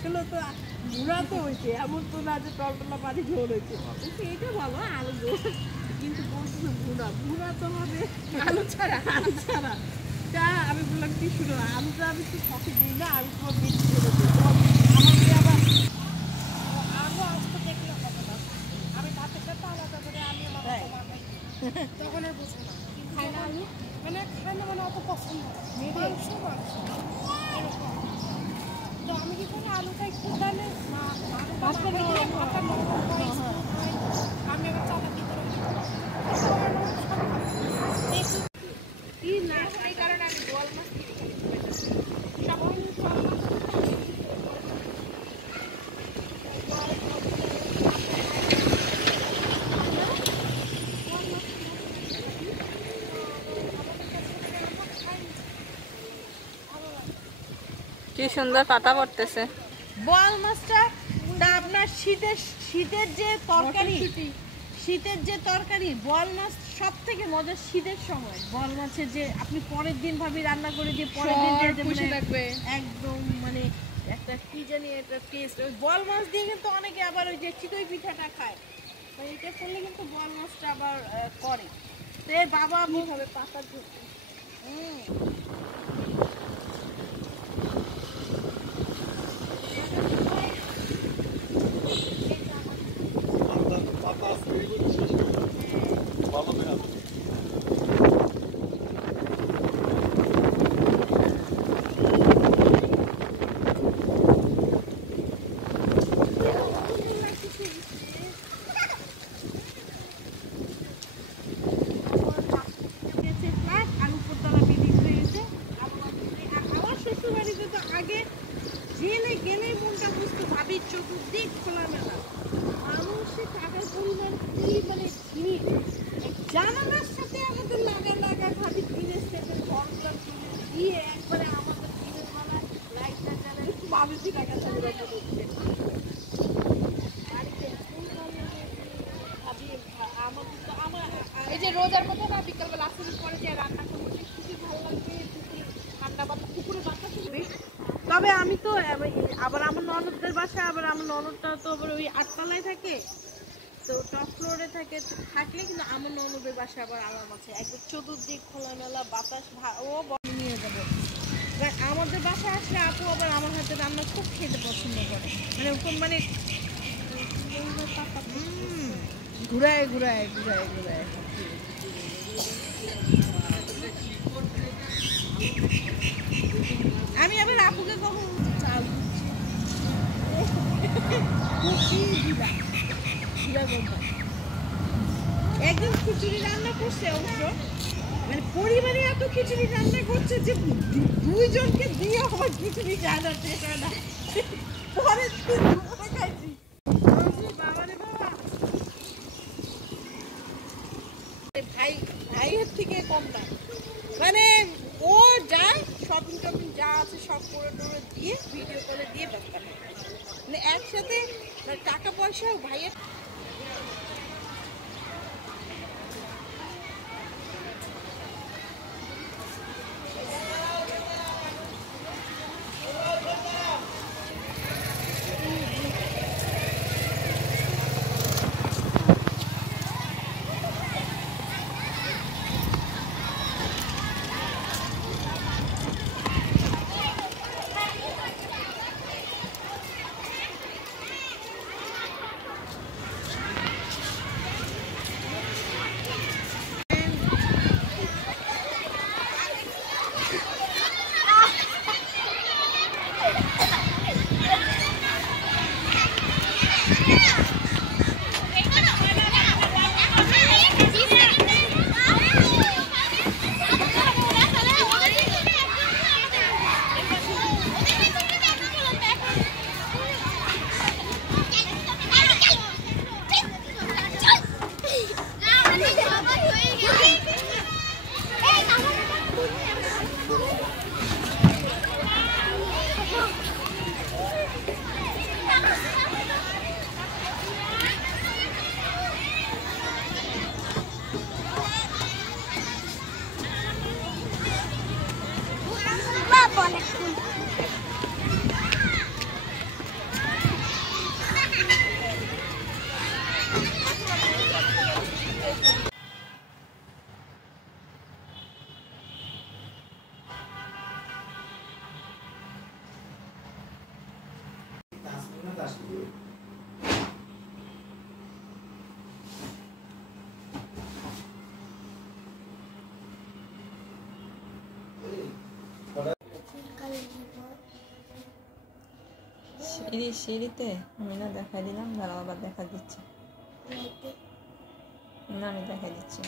এগুলো তো ঘুরাতে হয়েছে, এমন তো না যে টলটলা পানি ঝোল হয়েছে। এইটা ভালো আলু ঝোল, কিন্তু বলছিল ঘুরা তো হবে আলু ছাড়া। তা আমি বললাম কি শুনো, আলুটা আমি তো শখে দিই না, আমি তোমার বেশি করে দিই। আমাকে আবার আলু আসতে দেখলে হবে না, আমি ভাতের সাথে আলাদা করে আমি আমার তখন আর বুঝি না খায় না আলু, মানে খায় না, মানে অত পছন্দ মাংস এরকম। তো আমি কি করি, আলুটা একটু ডালে আমি আবার চালা দিয়ে কি না, এই কারণে আমি বোয়াল মাছ কি সুন্দর পাতা পড়তেছে। বোয়াল মাছটা তা আপনার শীতের যে তরকারি বোয়াল মাছ সব থেকে মজার শীতের সময়। বোয়াল মাছের যে আপনি পরের দিন ভাবি রান্না করে দিয়ে পরের দিন থাকবে একদম, মানে একটা কি জানি একটা টেস্ট। ওই বোয়াল মাছ দিয়ে কিন্তু অনেকে আবার ওই যে চিতই পিঠাটা খায়, তো এটা করলে কিন্তু বোয়াল মাছটা আবার করে। তো এর বাবা ভাবে পাতা ধরতে চতুর্দিক খোলামেলা, মানুষের টাকার পরিমাণ কি মানে জানালার সাথে আমাদের লাগা খাবি টিনের সেটের সরঞ্জাম কিনে দিয়ে একবারে আমাদের দিনের বেলা লাইটটা জ্বালায় একটু বাবিসি টাকা চালানো হচ্ছে। এই যে রোজার মতো না বিকালবেলা আসরের পরে যে রান্না করতে খুবই ভালো লাগবে, ঠান্ডা বাতাস পুকুরে বাতাস। তবে আমি তো আবার আমার ননদদের বাসা, আবার আমার ননদটা তো আবার ওই 8 তলায় থাকে, তো টপ ফ্লোরে থাকলে কিন্তু আমার ননদের বাসা আবার আলাদা আছে, একদম চতুর্দিক খোলামেলা বাতাস। ও নিয়ে যাবো আমাদের বাসা আসলে আপু আবার আমার হাতে রান্না খুব খেতে পছন্দ করে, মানে ওরকম মানে ঘুরায় আমি আবার আপুকে কখন চাল একদম খিচুড়ি রান্না করছে, অবশ্য মানে পরিবারে এত খিচুড়ি রান্না করছে যে দুইজনকে দিয়ে আমার খিচুড়ি জানা না, পরে খাইছি। ভাইয়ের থেকে কম না, মানে ও যায় শপিং টপিং যা আছে সব করে টোরে দিয়ে ভিডিও করে দিয়ে ব্যস্ত, মানে একসাথে টাকা পয়সা ভাইয়ের। এই সিঁড়িতে আমি না দেখাই দিলাম, দাঁড়াও আবার দেখা দিচ্ছে। না আমি দেখাই দিচ্ছি।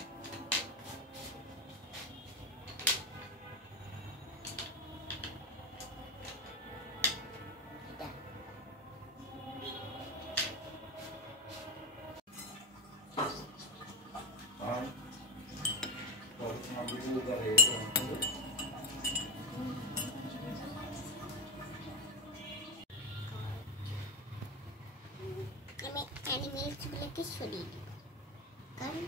আমি অ্যানিমেলসগুলোকে সরিয়ে দিব, কারণ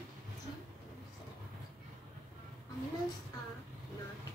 animals are not